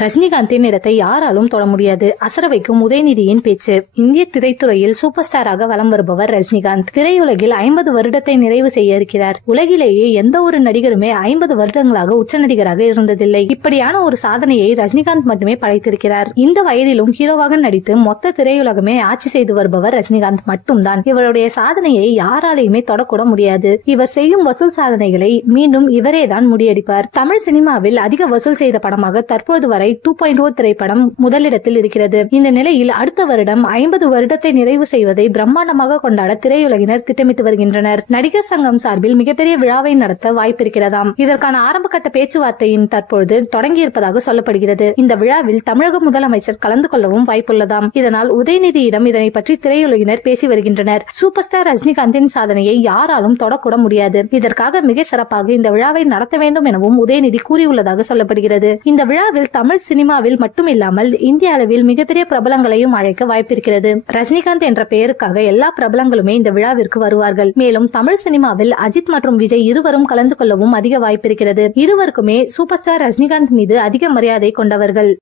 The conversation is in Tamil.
ரஜினிகாந்தின் இடத்தை யாராலும் தொட முடியாது, அசர வைக்கும் உதயநிதியின் பேச்சு. இந்திய திரைத்துறையில் சூப்பர் ஸ்டாராக வலம் வருபவர் ரஜினிகாந்த். திரையுலகில் 50 வருடத்தை நிறைவு செய்ய இருக்கிறார். உலகிலேயே எந்த ஒரு நடிகருமே 50 வருடங்களாக உச்ச நடிகராக இருந்ததில்லை. இப்படியான ஒரு சாதனையை ரஜினிகாந்த் மட்டுமே படைத்திருக்கிறார். இந்த வயதிலும் ஹீரோவாக நடித்து மொத்த திரையுலகமே ஆட்சி செய்து வருபவர் ரஜினிகாந்த் மட்டும்தான். இவருடைய சாதனையை யாராலையுமே தொடக்கூட முடியாது. இவர் செய்யும் வசூல் சாதனைகளை மீண்டும் இவரேதான் முறியடிப்பார். தமிழ் சினிமாவில் அதிக வசூல் செய்த படமாக தற்போது வரை 2.0 திரைப்படம் முதலிடத்தில் இருக்கிறது. இந்த நிலையில் அடுத்த வருடம் 50 வருடத்தை நிறைவு செய்வதை பிரம்மாண்டமாக கொண்டாட திரையுலகினர் திட்டமிட்டு வருகின்றனர். நடிகர் சங்கம் சார்பில் மிகப்பெரிய விழாவை நடத்த வாய்ப்பிருக்கிறதாம். இதற்கான ஆரம்ப கட்ட பேச்சுவார்த்தையின் தற்பொழுது தொடங்கியிருப்பதாக சொல்லப்படுகிறது. இந்த விழாவில் தமிழக முதலமைச்சர் கலந்து கொள்ளவும் வாய்ப்புள்ளதாம். இதனால் உதயநிதியிடம் இதனை பற்றி திரையுலகினர் பேசி வருகின்றனர். சூப்பர் ஸ்டார் ரஜினிகாந்தின் சாதனையை யாராலும் தொடக்கூட முடியாது. இதற்காக மிக சிறப்பாக இந்த விழாவை நடத்த வேண்டும் எனவும் உதயநிதி கூறியுள்ளதாக சொல்லப்படுகிறது. இந்த விழாவில் தமிழ் சினிமாவில் மட்டுமில்லாமல் இந்திய அளவில் மிகப்பெரிய பிரபலங்களையும் அழைக்க வாய்ப்பிருக்கிறது. ரஜினிகாந்த் என்ற பெயருக்காக எல்லா பிரபலங்களுமே இந்த விழாவிற்கு வருவார்கள். மேலும் தமிழ் சினிமாவில் அஜித் மற்றும் விஜய் இருவரும் கலந்து கொள்ளவும் அதிக வாய்ப்பிருக்கிறது. இருவருக்குமே சூப்பர் ஸ்டார் ரஜினிகாந்த் மீது அதிக மரியாதை கொண்டவர்கள்.